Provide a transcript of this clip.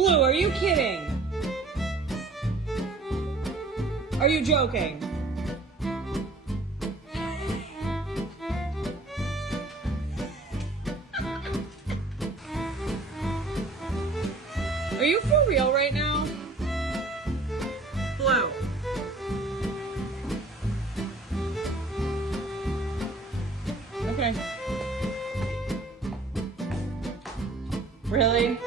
Blue, are you kidding? Are you joking? Are you for real right now? Blue. Okay. Really?